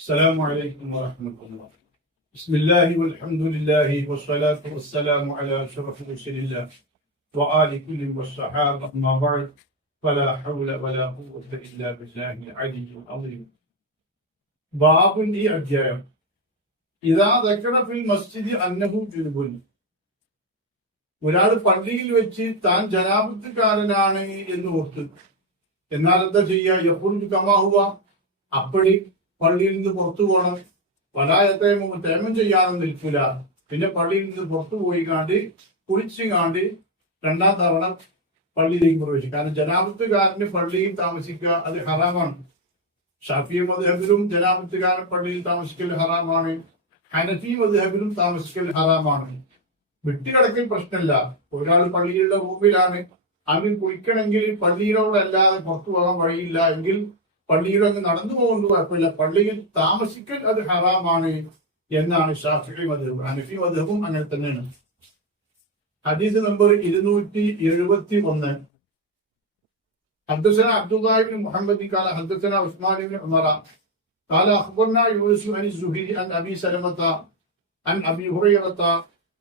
السلام عليكم ورحمة الله بسم الله والحمد لله والصلاة والسلام على أشرف رسول الله وآل كل والصحابة أما بعد فلا حول ولا قوة إلا بالله العلي العظيم باب ഈ അധ്യായം ഇതാ ദക്കറ ഫിൽ മസ്ജിദ് അന്നഹു ജുനുബുൻ ഒരാൾ പള്ളിയിൽ വെച്ച് താൻ ജനാപത്തുകാരനാണ് എന്ന് ഓർത്ത് എന്നാൽ എന്താ ചെയ്യുക യഹുർജ് കമാഹുവ അപ്പടി പള്ളിയിൽ നിന്ന് പുറത്തു പോകണം പലായത്തെ തേമം ചെയ്യാതെ നിൽക്കില്ല പിന്നെ പള്ളിയിൽ നിന്ന് പുറത്തു പോയി കാണ്ട് കുളിച്ചു കാണ്ട് രണ്ടാം തവണ പള്ളിയിലേക്ക് പ്രവേശിക്കും. കാരണം ജനാപത്തുകാരന് പള്ളിയിൽ താമസിക്കുക അത് ഹറാമാണ്. ഷാഫി മദ്ഹബിലും ജനാപത്തുകാരൻ പള്ളിയിൽ താമസിക്കൽ ഹറാമാണ്. ഹനഫി മദ്ഹബിലും താമസിക്കൽ ഹറാമാണ്. വിട്ടുകിടക്കൽ പ്രശ്നമില്ല. ഒരാൾ പള്ളിയുടെ റൂമിലാണ്. അവൻ കുളിക്കണമെങ്കിൽ പള്ളിയിലോടല്ലാതെ പുറത്തു പോകാൻ വഴിയില്ല എങ്കിൽ പള്ളിയുടെ അങ്ങ് നടന്നു പോകുന്നത് കുഴപ്പമില്ല പള്ളിയിൽ താമസിക്കൽ അത് ഹറാമാണ് എന്നാണ് ഷാഫി മധുബ് ഹനഫി മധുബും അങ്ങനെ തന്നെയാണ് ഹദീസ് നമ്പർ ഇരുന്നൂറ്റി എഴുപത്തി ഒന്ന് حدثنا عبد الله بن محمد قال حدثنا عثمان بن عمر قال اخبرنا يونس عن الزهري عن ابي سلمة عن ابي هريرة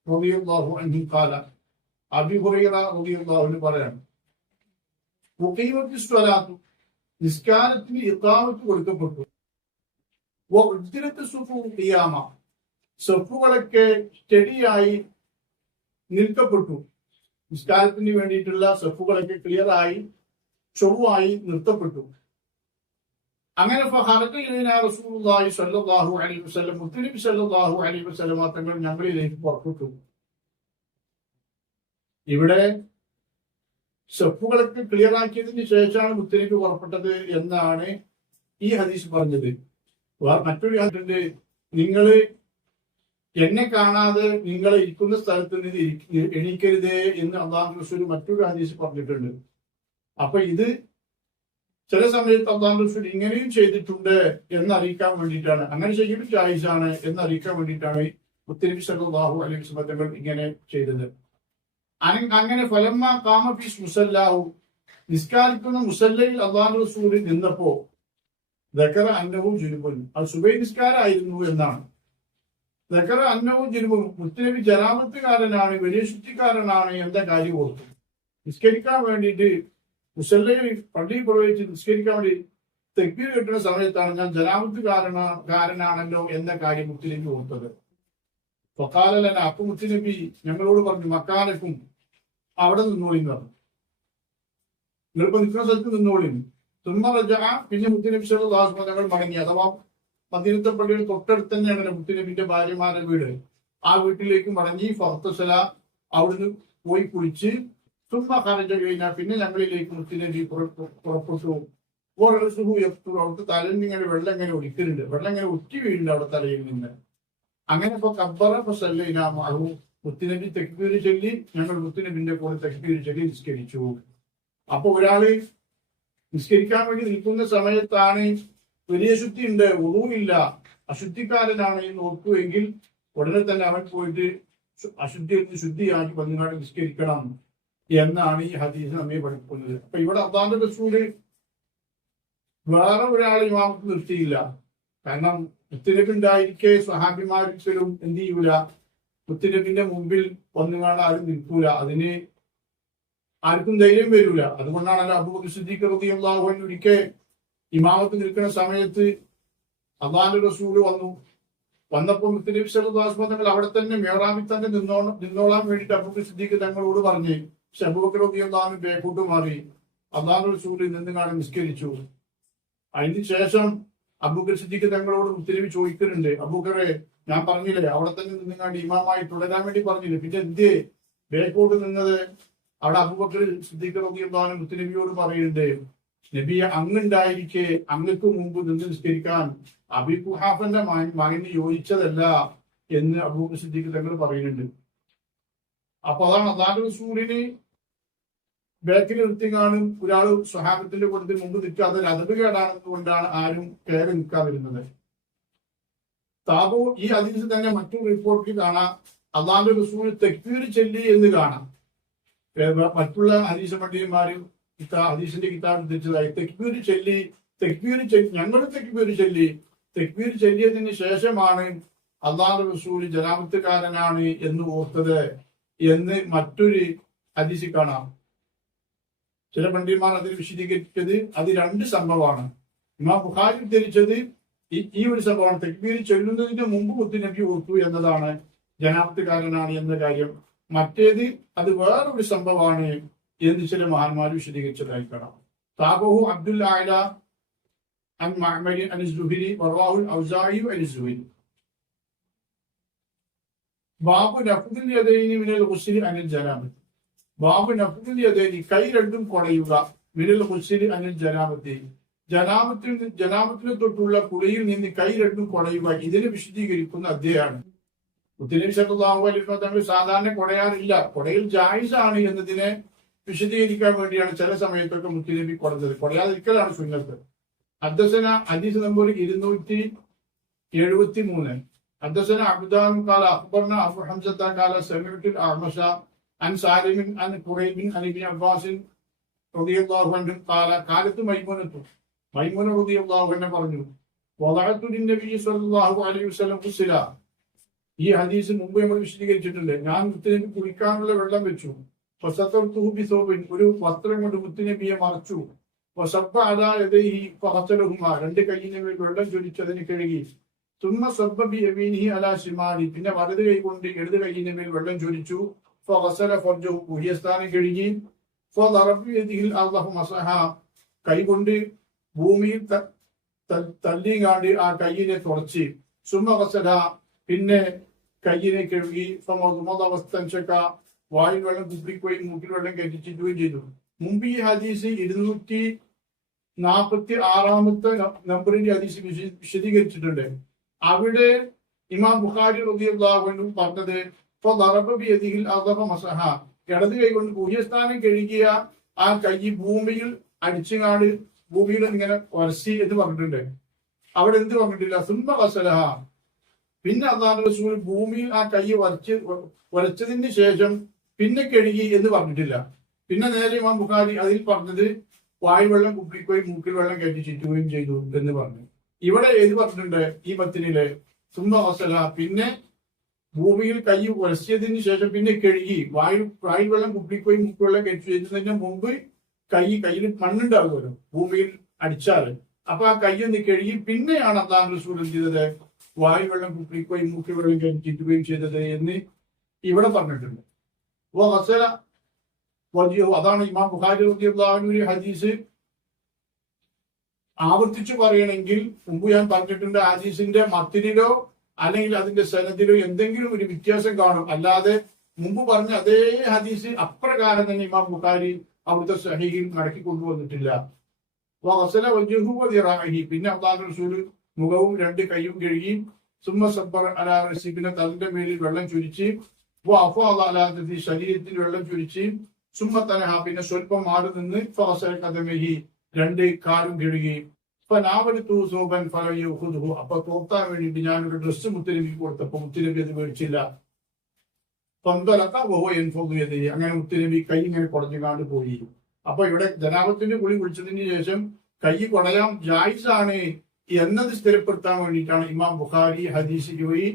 رضي الله عنه قال ابي هريرة رضي الله عنه പറയാം ഉഖീമത്തി സ്വലാത്തു നിസ്കാരത്തിന് ഇക്കാമത്ത് കൊടുക്കപ്പെട്ടു. ഖിയാമ. സഫുകളൊക്കെ സ്റ്റഡിയായി നിൽക്കപ്പെട്ടു. നിസ്കാരത്തിന് വേണ്ടിയിട്ടുള്ള സഫുകളൊക്കെ ക്ലിയർ ആയി ചൊവ്വായി നിർത്തപ്പെട്ടു. അങ്ങനെ റസൂലുള്ളാഹി സ്വല്ലല്ലാഹു അലൈഹി വസല്ലം അലൈഹി തങ്ങൾ ഞങ്ങളിലേക്ക് പുറപ്പെട്ടു. ഇവിടെ സ്റ്റെപ്പുകളൊക്കെ ക്ലിയർ ആക്കിയതിന് ശേഷമാണ് മുത്തലേക്ക് പുറപ്പെട്ടത് എന്നാണ് ഈ ഹദീസ് പറഞ്ഞത്. മറ്റൊരു ഹദീസുണ്ട്. നിങ്ങൾ എന്നെ കാണാതെ നിങ്ങൾ ഇരിക്കുന്ന സ്ഥലത്ത് നിന്ന് എണീക്കരുതേ എന്ന് അള്ളാഹു റസൂൽ മറ്റൊരു ഹദീസ് പറഞ്ഞിട്ടുണ്ട്. അപ്പൊ ഇത് ചില സമയത്ത് അള്ളാഹു റസൂൽ ഇങ്ങനെയും ചെയ്തിട്ടുണ്ട് എന്നറിയിക്കാൻ വേണ്ടിയിട്ടാണ്. അങ്ങനെ ചെയ്യലും ജായിസാണ് എന്നറിയിക്കാൻ വേണ്ടിയിട്ടാണ് മുത്തലിബി സല്ലാഹു അലൈഹി വസല്ലം ഇങ്ങനെ ചെയ്തത്. അങ്ങനെ ഫലമ്മ കാമഫീസ് മുസല്ലാഹു. നിസ്കാരിക്കുന്ന മുസല്ലയിൽ അള്ളാഹു റസൂലിൽ നിന്നപ്പോ ദക്കറ അന്നവും ജുനുബുൻ അത് സുബൈ നിസ്കാരായിരുന്നു എന്നാണ്. ദക്കറ അന്നവും ജുനുബും മുത്തനബി ജനാമത്തുകാരനാണ് വലിയ ശുദ്ധിക്കാരനാണ് എന്ന കാര്യം ഓർത്തു. നിസ്കരിക്കാൻ വേണ്ടിയിട്ട് മുസല്ലയിൽ പള്ളിയിൽ പ്രവേശിച്ച് നിസ്കരിക്കാൻ വേണ്ടി തെക്കീർ കിട്ടുന്ന സമയത്താണ് ഞാൻ ജനാമത്തുകാരനാണല്ലോ എന്ന കാര്യം മുത്തനബി ഓർത്തത്. പൊക്കാലല്ല അപ്പൊ മുത്തുനബി ഞങ്ങളോട് പറഞ്ഞു മക്കാനക്കും അവിടെ നിന്നോളി എന്ന് പറഞ്ഞു നിങ്ങളിപ്പോ നിൽക്കുന്ന സ്ഥലത്ത് നിന്നോളി തുമ്മറജ പിന്നെ മുത്തുനബി സല്ലാസ് ഞങ്ങൾ മടങ്ങി. അഥവാ മദീനത്തെ പള്ളിയുടെ തൊട്ടടുത്ത് തന്നെയാണ് മുത്തുനബിന്റെ ഭാര്യമാരുടെ വീട്. ആ വീട്ടിലേക്ക് മടങ്ങി ഫർത്തസല അവിടുന്ന് പോയി കുളിച്ച് തുമ്മ ഖറജ കഴിഞ്ഞാൽ പിന്നെ ഞങ്ങളിലേക്ക് മുത്തുനബി പുറപ്പെട്ടു അവിടുത്തെ തലയിൽ ഇങ്ങനെ വെള്ളം ഇങ്ങനെ ഒടിക്കുന്നുണ്ട് വെള്ളം ഇങ്ങനെ ഒറ്റ വീഴുന്നുണ്ട് അവിടെ തലയിൽ നിന്ന്. അങ്ങനെ ഇപ്പൊ കബ്ബറ സല്ലൈനാമു മുത്തുനബി തെക്ബീര് ചൊല്ലി ഞങ്ങൾ മുത്തിനബിന്റെ കൂടെ തെക്ബീര് ചൊല്ലി നിസ്കരിച്ചു. അപ്പൊ ഒരാൾ നിസ്കരിക്കാൻ വേണ്ടി നിൽക്കുന്ന സമയത്താണ് വലിയ ശുദ്ധി ഉണ്ട് ഒടുവില്ല അശുദ്ധിക്കാരനാണ് എന്ന് ഓർക്കുമെങ്കിൽ ഉടനെ തന്നെ അവൻ പോയിട്ട് അശുദ്ധി നിന്ന് ശുദ്ധിയാക്കി പതിനാട് നിസ്കരിക്കണം എന്നാണ് ഈ ഹദീസ് നമ്മെ പഠിക്കുന്നത് അപ്പൊ ഇവിടെ അബ്ദാന്റെ റസൂൽ വേറെ ഒരാൾ ഇമാമത്ത് നിർത്തിയില്ല. കാരണം മുത്തുനബി ഉണ്ടായിരിക്കെ സ്വഹാബിമാരിക്കലും എന്ത് ചെയ്യൂല? മുത്തുനബിന്റെ മുമ്പിൽ വന്നുകാണ്ട് ആരും നിൽക്കൂല. അതിന് ആർക്കും ധൈര്യം വരൂല. അതുകൊണ്ടാണല്ലോ അബൂബക്കർ സിദ്ദീഖ് റളിയല്ലാഹു അൻഹു ഇമാമത്ത് നിൽക്കുന്ന സമയത്ത് അള്ളാഹു റസൂൽ വന്നു. വന്നപ്പോൾ മുത്തുനബി സല്ലല്ലാഹു തങ്ങൾ അവിടെ തന്നെ മേറാമിൽ തന്നെ നിന്നോ നിന്നോളാൻ വേണ്ടിയിട്ട് അബൂബക്കർ സിദ്ദീഖ് തങ്ങളോട് പറഞ്ഞു. പക്ഷെ അബൂബക്കർ റളിയല്ലാഹു ബേക്കൂട്ട് മാറി. അള്ളാഹു റസൂൽ നിന്നുകാണ് നിസ്കരിച്ചു. അതിന് ശേഷം അബൂക്കർ സിദ്ദീഖ് തങ്ങളോട് ഉത്തരവ് ചോദിക്കുന്നുണ്ട്. അബൂക്കറെ ഞാൻ പറഞ്ഞില്ലേ അവിടെ തന്നെ നിന്നുകൊണ്ട് ഇമാമായി തുടരാൻ വേണ്ടി പറഞ്ഞില്ലേ? പിന്നെ എന്തേ? ബേക്കോട്ട് നിന്നത് അവിടെ അബൂബക്കർ സിദ്ദീഖ് റബിയുള്ളാനും മുത്തുനബിയോട് പറയുന്നുണ്ട് നബിയെ അങ്ങുണ്ടായിരിക്കെ അങ്ങക്ക് മുമ്പ് നിന്ന് നിസ്കരിക്കാൻ അബി കുഹാഫന്റെ മകന് യോജിച്ചതല്ല എന്ന് അബൂബക്കർ സിദ്ദീഖ് തങ്ങൾ പറയുന്നുണ്ട്. അപ്പൊ അതാണ് അതാണ് റസൂലിന് ബാക്കിൽ നിർത്തിക്കാണും ഒരാൾ സ്വഹാബത്തിന്റെ കൂട്ടത്തിൽ മുമ്പ് നിൽക്കുക അതൊരു അതവ് കേടാണെന്നുകൊണ്ടാണ് ആരും കയറി നിൽക്കാതിരുന്നത്. താബു ഈ അതിൽ തന്നെ മറ്റൊരു റിപ്പോർട്ടിൽ കാണാം. അള്ളാന്റെ റസൂൽ തെക്കീര് ചെല്ലി എന്ന് കാണാം. മറ്റുള്ള ഹദീസ പണ്ഡിതന്മാരും ഹദീസിന്റെ കിതാബ് ധരിച്ചതായി തെക്കീര് ചെല്ലി തെക്കീര് ചെല്ലി ഞങ്ങൾ തെക്കീര് ചെല്ലി. തെക്കീര് ചൊല്ലിയതിന് ശേഷമാണ് അള്ളാഹു റസൂൽ ജനാമത്തുകാരനാണ് എന്ന് ഓർത്തത് എന്ന് മറ്റൊരു ഹദീസിൽ കാണാം. ചില പണ്ഡിതന്മാർ അതിൽ വിശദീകരിച്ചത് അത് രണ്ട് സംഭവമാണ്. ഇമാ ബുഖാരി ഉദ്ധരിച്ചത് ഈ ഈ ഒരു സംഭവമാണ് തെക്ബീർ ചൊല്ലുന്നതിന് മുമ്പ് മുത്തുനബി ഓർത്തു എന്നതാണ് ജനാമത്തുകാരനാണ് എന്ന കാര്യം മറ്റേത് അത് വേറൊരു സംഭവമാണ് എന്ന് ചില മഹാന്മാർ വിശദീകരിച്ചതായി കാണാം താബഹു അബ്ദുൽ ആല عن معمر عن الزهري ورواه الأوزاعي عن الزهري ബാബു നഫുദിൽ യദൈനി മിനൽ ഹുസ്രി അനിൽ ജനാമത്തി ബാബു നഫുദിൽ യദൈനി കൈ രണ്ടും കുടയുക മിനൽ ഹുസ്രി അനിൽ ജനാമത്തി ജനാപത്തിന് ജനാപത്തിന് തൊട്ടുള്ള കുളിയിൽ നിന്ന് കൈ രണ്ടും കുടയുക ഇതിനെ വിശദീകരിക്കുന്ന അദ്ദേഹമാണ് മുത്തനബി സല്ലാഹു അലൈഹി തങ്ങൾ സാധാരണ കുടയാറില്ല. കുടയിൽ ജായിസാണ് എന്നതിനെ വിശദീകരിക്കാൻ വേണ്ടിയാണ് ചില സമയത്തൊക്കെ മുത്തലിബി കൊടുത്തത് കുടയാതിരിക്കലാണ് സുന്നത്ത്. അദ്ദേഹന അദീസ് നമ്പർ ഇരുന്നൂറ്റി എഴുപത്തി മൂന്ന് അദ്ദേഹന അബ്ദാനും കാല അക്ബർന അബു ഹംസത്ത കാല സെമിറ്റിൽ അഹ്മസ അൻ സാലിമിൻ അൻ ഖുറൈബിൻ അലിബിൻ അബ്ബാസിൻ കാല. കാലത്ത് മൈമോനത്തു. മൈമുന പറഞ്ഞു അലൈഹി ഈ ഹദീസ് മുമ്പ് നമ്മൾ വിശദീകരിച്ചിട്ടുണ്ട്. ഞാൻ മുത്തുനബി കുളിക്കാനുള്ള വെള്ളം വെച്ചു. ഒരു വസ്ത്രം കൊണ്ട് മുത്തുനബിയെ മറച്ചു. രണ്ട് കൈയിനെ വെള്ളം ചൊരിച്ചതിന് കഴുകി തുമ്മ സബ്ബ ബി അമീനി പിന്നെ വലത് കൈ കൊണ്ട് ഇടത് കൈയിന്റെ മേൽ വെള്ളം ചൊരിച്ചു ഫസല ഫർജു കഴുകി അള്ളാഹു മസഹ. കൈ കൊണ്ട് ഭൂമിയിൽ തല്ലിയും കാണ്ടി ആ കയ്യിനെ തുടച്ച് സുമവസര പിന്നെ കയ്യിനെ കഴുകി സുമതവസ്ഥ വായിൽ വെള്ളം കുപ്പിക്കുകയും മൂക്കിൽ വെള്ളം കയറ്റിച്ചിട്ടുകയും ചെയ്തു. മുമ്പ് ഈ ഹദീസ് ഇരുന്നൂറ്റി നാൽപ്പത്തി ആറാമത്തെ നമ്പറിന്റെ ഹദീസ് വിശദീകരിച്ചിട്ടുണ്ട്. അവിടെ ഇമാം ബുഖാരി റളിയല്ലാഹു പറഞ്ഞത് ഇപ്പൊ നറബിയതിൽ അദബ മസഹ. ഇടത് കൈ കൊണ്ട് പൂജ്യസ്ഥാനം കഴുകിയ ആ കൈ ഭൂമിയിൽ അടിച്ചുകാട് ഭൂമിയിൽ ഇങ്ങനെ വരസി എന്ന് പറഞ്ഞിട്ടുണ്ട്. അവിടെ എന്ത് പറഞ്ഞിട്ടില്ല? സുമ്മ വസലഹ. പിന്നെ അള്ളാഹു റസൂൽ ഭൂമിയിൽ ആ കൈ വരച്ച് വരച്ചതിന് ശേഷം പിന്നെ കഴുകി എന്ന് പറഞ്ഞിട്ടില്ല. പിന്നെ നേരെ ഇമാം ബുഖാരി അതിൽ പറഞ്ഞത് വായുവെള്ളം കുപ്പിക്കുകയും മൂക്കിൽ വെള്ളം കയറ്റി ചുറ്റുകയും ചെയ്തു എന്ന് പറഞ്ഞു. ഇവിടെ ഏത് പറഞ്ഞിട്ടുണ്ട്? ഈ പത്തിനിലെ സുമ്മ വസല പിന്നെ ഭൂമിയിൽ കൈ ഉരസിയതിന് ശേഷം പിന്നെ കഴുകി വായു വായു വെള്ളം കുപ്പിക്കുകയും മൂക്കുവെള്ളം കയറ്റി ചെയ്യുന്നതിന് മുമ്പ് കൈ കയ്യിൽ മണ്ണുണ്ടാകുമല്ലോ ഭൂമിയിൽ അടിച്ചാൽ. അപ്പൊ ആ കൈ ഒന്ന് കഴുകി പിന്നെയാണ് റസൂൽ എന്ത് ചെയ്തത്? വായു വെള്ളം കുപ്പിക്കുകയും മൂക്കി വെള്ളം കയറ്റിക്കുകയും ചെയ്തത് എന്ന് ഇവിടെ പറഞ്ഞിട്ടുണ്ട്. അപ്പൊ വസല വജിഹു. അതാണ് ഇമാം ബുഖാരി റളിയല്ലാഹുവിന്റെ ഹദീസ്. ആവർത്തിച്ചു പറയണമെങ്കിൽ മുമ്പ് ഞാൻ പറഞ്ഞിട്ടുണ്ട് ഹദീസിന്റെ മത്തിനിലോ അല്ലെങ്കിൽ അതിന്റെ സനദിലോ എന്തെങ്കിലും ഒരു വ്യത്യാസം കാണും. അല്ലാതെ മുമ്പ് പറഞ്ഞ അതേ ഹദീസ് അപ്രകാരം തന്നെ ഇമാം ബുഖാരി അവിടുത്തെ സഹീഹിൽ മടക്കി കൊണ്ടുവന്നിട്ടില്ല. വസല വദിറാഹി പിന്നെ അള്ളാഹു റസൂൽ മുഖവും രണ്ട് കൈയും കഴുകി സുമ്മ സബ്ബർ അലാ റസി പിന്നെ തലന്റെ മേലിൽ വെള്ളം ചുരിച്ച് ശരീരത്തിൽ വെള്ളം ചുരിച്ച് സുമ്മ തനഹ. പിന്നെ സ്വല്പം മാറി നിന്ന് ഫസല കഥമേഹി രണ്ട് കാലും കഴുകി. അപ്പൊ തോർത്താൻ വേണ്ടിയിട്ട് ഞാനൊരു ഡ്രസ്സ് മുത്തലബി കൊടുത്തപ്പോ മുത്തലബി അത് മേടിച്ചില്ല. ബഹു എൻഫോദുയത് അങ്ങനെ മുത്തലബി കൈ ഇങ്ങനെ കുടഞ്ഞുകാണ്ട് പോയി. അപ്പൊ ഇവിടെ ജനാപത്തിന്റെ കുളി കുളിച്ചതിന് ശേഷം കൈ കുടയാം ജായിസാണ് എന്നത് സ്ഥിരപ്പെടുത്താൻ വേണ്ടിയിട്ടാണ് ഇമാം ബുഖാരി ഹദീസ് ജോയി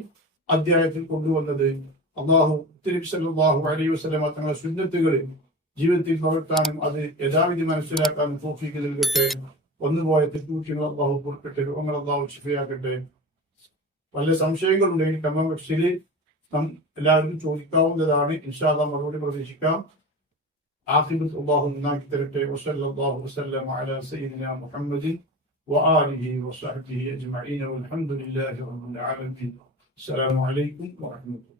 അധ്യായത്തിൽ കൊണ്ടുവന്നത്. അള്ളാഹു സല്ലാഹു അലൈഹി വസ്ലമ തങ്ങളുടെ സുന്നത്തുകൾ ജീവിതത്തിൽ പകർത്താനും അത് യഥാവിധി മനസ്സിലാക്കാനും തോഫിക്ക് നൽകട്ടെ. ഒന്നുപോയ തെറ്റുകുറ്റികൾ അള്ളാഹു പൊറുക്കട്ടെ രോഗങ്ങൾ അള്ളാഹു ശിഫയാക്കട്ടെ. വല്ല സംശയങ്ങളുണ്ടെങ്കിൽ കമ്മ എല്ലാവർക്കും ചോദിക്കാവുന്നതാണ് ഇൻഷാല്ല മറുപടി പ്രതീക്ഷിക്കാം ആഖിബത്ത് അള്ളാഹു നന്നാക്കി തരട്ടെ വസല്ലല്ലാഹു വസല്ലം അലാ സയ്യിദിന മുഹമ്മദിൻ وآله وصحبه أجمعين والحمد لله رب العالمين السلام عليكم ورحمة الله